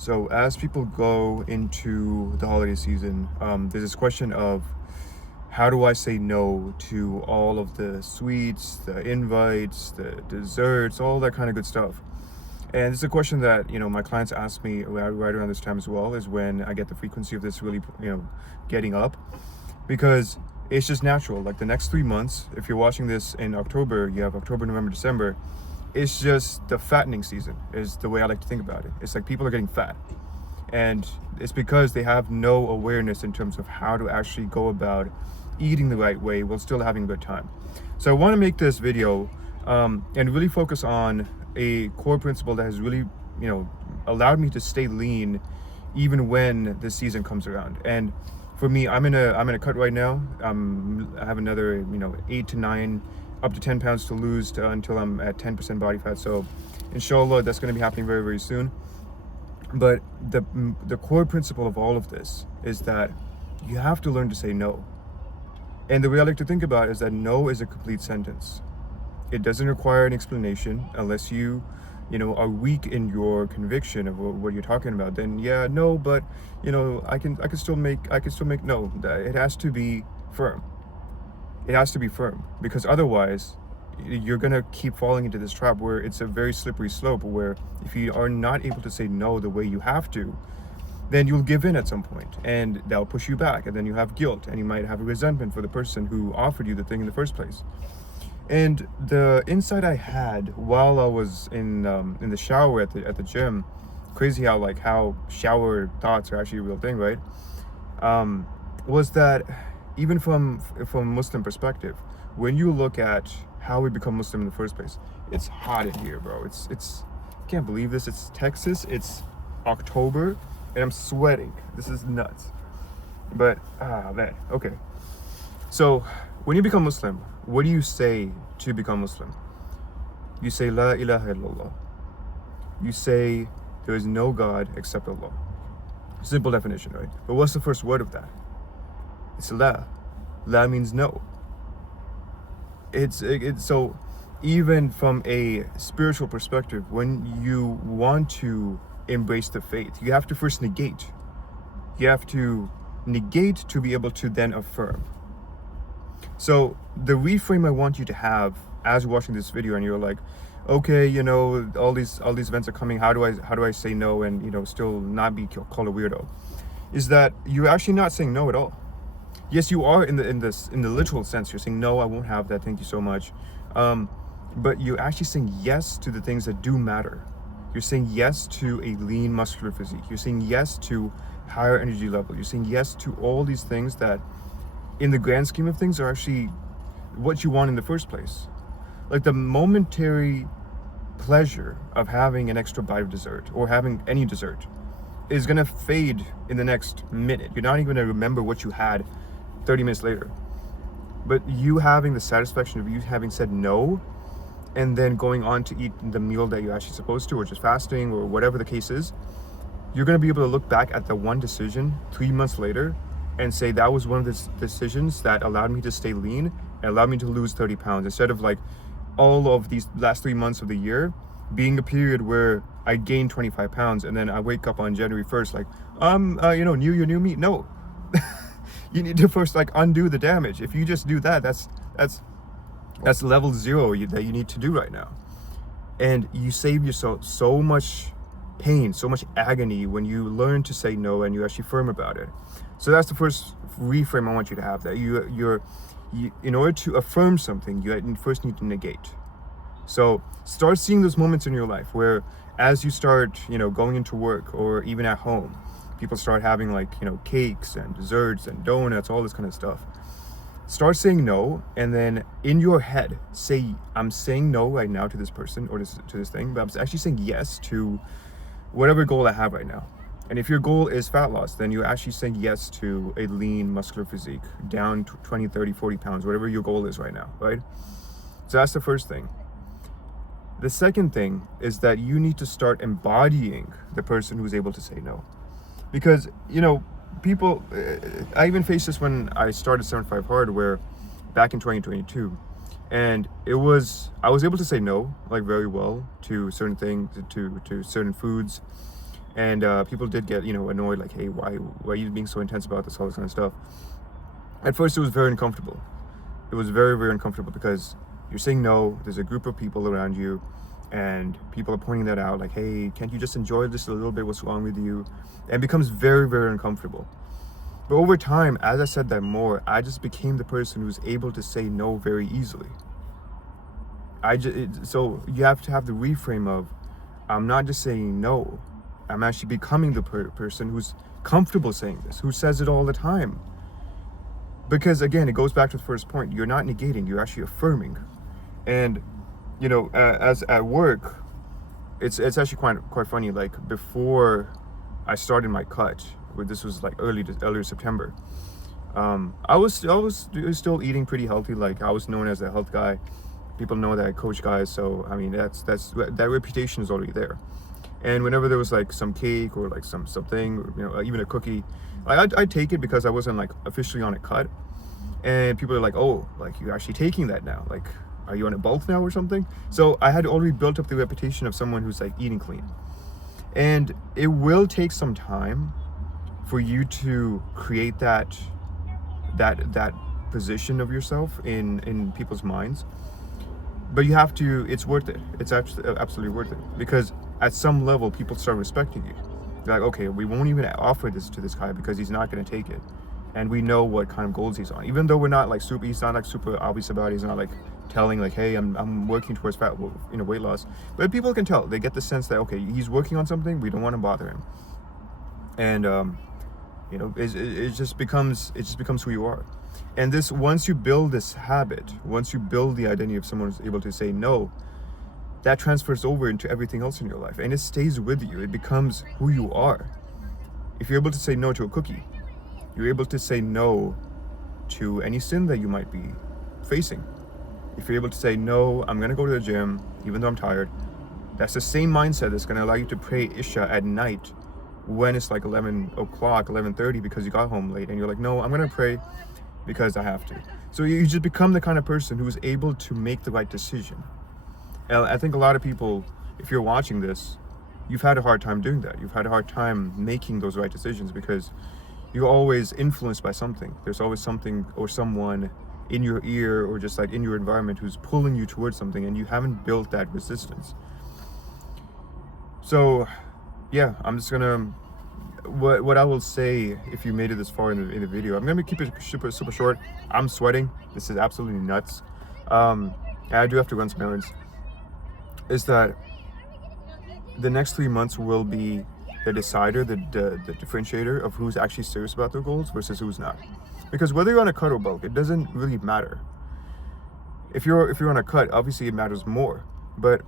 So as people go into the holiday season, there's this question of how do I say no to all of the sweets, the invites, the desserts, all that kind of good stuff. And it's a question that my clients ask me right around this time as well, is when I get the frequency of this really getting up, because it's just natural. Like the next 3 months, if you're watching this in October, you have October, November, December. It's just the fattening season is the way I like to think about it. It's like people are getting fat, and it's because they have no awareness in terms of how to actually go about eating the right way while still having a good time. So I want to make this video and really focus on a core principle that has really allowed me to stay lean even when the season comes around. And for me, I'm in a cut right now. I have another 8 to 9 up to 10 pounds to lose until I'm at 10% body fat. So inshallah, that's going to be happening very, very soon. But the core principle of all of this is that you have to learn to say no. And the way I like to think about it is that no is a complete sentence. It doesn't require an explanation unless you are weak in your conviction of what you're talking about. Then yeah, no, but I can still make no. It has to be firm. It has to be firm, because otherwise you're gonna keep falling into this trap where it's a very slippery slope, where if you are not able to say no the way you have to, then you'll give in at some point, and that'll push you back, and then you have guilt, and you might have a resentment for the person who offered you the thing in the first place. And the insight I had while I was in the shower at the gym, crazy how shower thoughts are actually a real thing, right? Was that even from Muslim perspective, when you look at how we become Muslim in the first place, it's hot in here, bro. It's I can't believe this. It's Texas. It's October, and I'm sweating. This is nuts. But man, okay. So when you become Muslim, what do you say to become Muslim? You say La ilaha illallah. You say there is no God except Allah. Simple definition, right? But what's the first word of that? It's La. La means no. It's so even from a spiritual perspective, when you want to embrace the faith, you have to first negate. You have to negate to be able to then affirm. So the reframe I want you to have as you're watching this video, and you're like, okay, all these events are coming. How do I say no and still not be called a weirdo? Is that you're actually not saying no at all. Yes, you are in the literal sense. You're saying no, I won't have that. Thank you so much. But you're actually saying yes to the things that do matter. You're saying yes to a lean muscular physique. You're saying yes to higher energy level. You're saying yes to all these things that, in the grand scheme of things, are actually what you want in the first place. Like the momentary pleasure of having an extra bite of dessert or having any dessert is gonna fade in the next minute. You're not even gonna remember what you had 30 minutes later. But you having the satisfaction of you having said no, and then going on to eat the meal that you're actually supposed to, or just fasting, or whatever the case is, you're gonna be able to look back at the one decision 3 months later and say that was one of the decisions that allowed me to stay lean and allowed me to lose 30 pounds, instead of like all of these last 3 months of the year being a period where I gained 25 pounds and then I wake up on January 1st like, new year, new me. No. You need to first undo the damage. If you just do that, that's level 0 that you need to do right now. And you save yourself so much pain, so much agony when you learn to say no and you're actually firm about it. So that's the first reframe I want you to have, that you in order to affirm something, you first need to negate. So start seeing those moments in your life where, as you start going into work or even at home, people start having cakes and desserts and donuts, all this kind of stuff. Start saying no, and then in your head say, I'm saying no right now to this person or to this thing, but I'm actually saying yes to whatever goal I have right now. And if your goal is fat loss, then you're actually saying yes to a lean muscular physique, down 20, 30, 40 pounds, whatever your goal is right now, right? So that's the first thing. The second thing is that you need to start embodying the person who's able to say no. Because, people, I even faced this when I started 75 Hard, where back in 2022, and I was able to say no, very well, to certain things, to certain foods. And people did get, annoyed, like, hey, why are you being so intense about this, all this kind of stuff. At first, it was very uncomfortable. It was very, very uncomfortable because you're saying no, there's a group of people around you, and people are pointing that out, like, hey, can't you just enjoy this a little bit? What's wrong with you? And it becomes very, very uncomfortable. But over time, as I said that more, I just became the person who's able to say no very easily. So you have to have the reframe of, I'm not just saying no, I'm actually becoming the person who's comfortable saying this, who says it all the time. Because again, it goes back to the first point. You're not negating, you're actually affirming. And as at work, it's actually quite funny. Like, before I started my cut, where this was like earlier September, I was still eating pretty healthy. Like, I was known as a health guy. People know that I coach guys, so I mean that reputation is already there. And whenever there was like some cake or like something, even a cookie, I'd take it because I wasn't like officially on a cut. And people are like, oh, like, you're actually taking that now, like, are you on a bulk now or something? So I had already built up the reputation of someone who's like eating clean. And it will take some time for you to create that position of yourself in people's minds. But you have to, it's worth it. It's absolutely worth it, because at some level people start respecting you. They're like, okay, we won't even offer this to this guy because he's not going to take it, and we know what kind of goals he's on. Even though we're not like he's not like super obvious about it. He's not like telling like, hey, I'm working towards weight loss. But people can tell. They get the sense that, okay, he's working on something. We don't want to bother him. And it just becomes who you are. And this, once you build this habit, once you build the identity of someone who's able to say no, that transfers over into everything else in your life, and it stays with you. It becomes who you are. If you're able to say no to a cookie, you're able to say no to any sin that you might be facing. If you're able to say no, I'm going to go to the gym even though I'm tired, that's the same mindset that's going to allow you to pray Isha at night when it's like 11 o'clock, 11:30, because you got home late, and you're like, no, I'm going to pray because I have to. So you just become the kind of person who is able to make the right decision. And I think a lot of people, if you're watching this, you've had a hard time doing that. You've had a hard time making those right decisions because you're always influenced by something. There's always something or someone in your ear or just like in your environment who's pulling you towards something, and you haven't built that resistance. So yeah, I'm just gonna, what I will say, if you made it this far in the video, I'm gonna keep it super short. I'm sweating. This is absolutely nuts. And I do have to run some errands. Is that the next 3 months will be the decider, the differentiator of who's actually serious about their goals versus who's not. Because whether you're on a cut or bulk, it doesn't really matter. If you're on a cut, obviously it matters more. But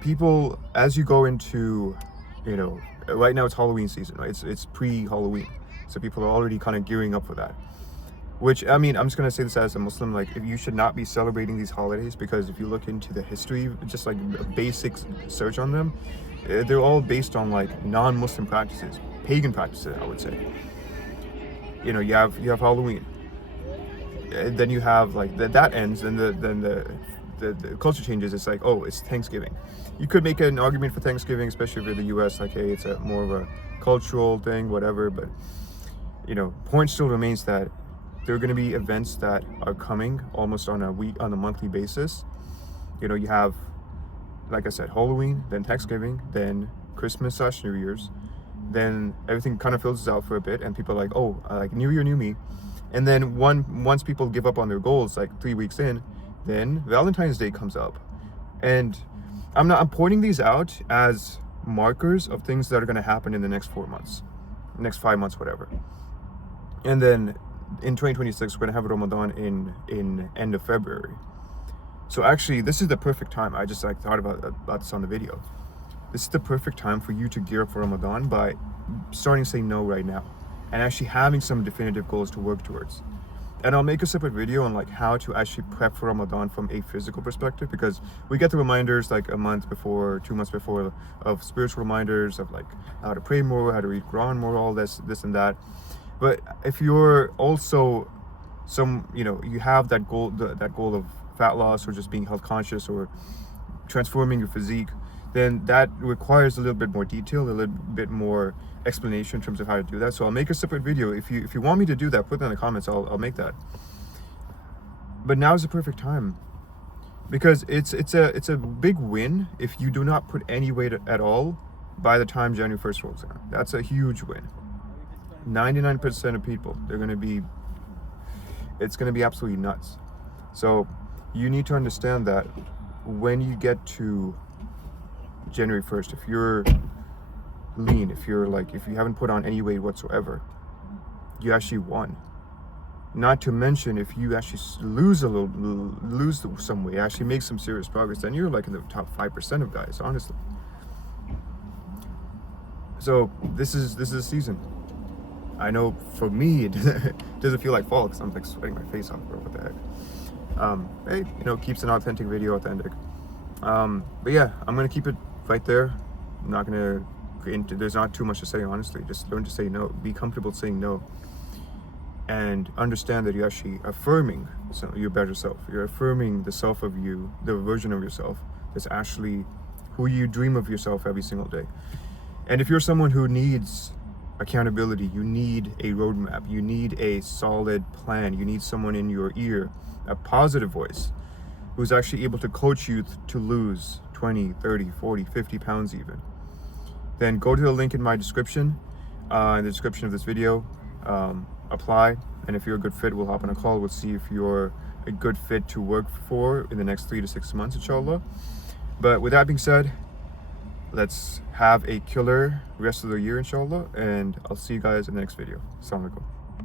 people, as you go into, right now it's Halloween season, right? It's pre-Halloween, so people are already kind of gearing up for that. Which, I mean, I'm just gonna say this as a Muslim, like, if you should not be celebrating these holidays, because if you look into the history, just like a basic search on them, they're all based on like non-Muslim practices, pagan practices, I would say. You have Halloween, and then you have like that ends, and then the culture changes. It's like, oh, it's Thanksgiving. You could make an argument for Thanksgiving, especially if you're the U.S. Like, hey, it's more of a cultural thing, whatever. But point still remains that there are going to be events that are coming almost on a monthly basis. You have, like I said, Halloween, then Thanksgiving, then Christmas/New Year's. Then everything kind of fills out for a bit, and people are like, oh, like New Year, new me. And then once people give up on their goals, like 3 weeks in, then Valentine's Day comes up. And I'm pointing these out as markers of things that are going to happen in the next 4 months, next 5 months, whatever. And then in 2026, we're going to have Ramadan in end of February. So actually, this is the perfect time. I just thought about this on the video. This is the perfect time for you to gear up for Ramadan by starting to say no right now, and actually having some definitive goals to work towards. And I'll make a separate video on like how to actually prep for Ramadan from a physical perspective, because we get the reminders like a month before, 2 months before, of spiritual reminders of like how to pray more, how to read Quran more, all this and that. But if you're also you have that goal, that goal of fat loss, or just being health conscious, or transforming your physique, then that requires a little bit more detail, a little bit more explanation in terms of how to do that. So I'll make a separate video. If you want me to do that, put that in the comments. I'll make that. But now is the perfect time, because it's a big win if you do not put any weight at all by the time January 1st rolls around. That's a huge win. 99% of people, it's going to be absolutely nuts. So you need to understand that when you get to January 1st, if you're lean, if you haven't put on any weight whatsoever, you actually won. Not to mention, if you actually lose some weight, actually make some serious progress, then you're like in the top 5% of guys, honestly. So this is a season. I know for me it doesn't feel like fall because I'm like sweating my face off, bro. What the heck? Hey, you know, keeps an authentic video authentic. But yeah, I'm gonna keep it right there. I'm not gonna get into, there's not too much to say, honestly. Just learn to say no. Be comfortable saying no. And understand that you're actually affirming your better self. You're affirming the self of you, the version of yourself that's actually who you dream of yourself every single day. And if you're someone who needs accountability, you need a roadmap, you need a solid plan, you need someone in your ear, a positive voice, who's actually able to coach you to lose 20, 30, 40, 50 pounds even, then go to the link in my description, in the description of this video. Apply, and if you're a good fit, we'll hop on a call. We'll see if you're a good fit to work for in the next 3 to 6 months, inshallah. But with that being said, let's have a killer rest of the year, inshallah, and I'll see you guys in the next video. Assalamu alaikum.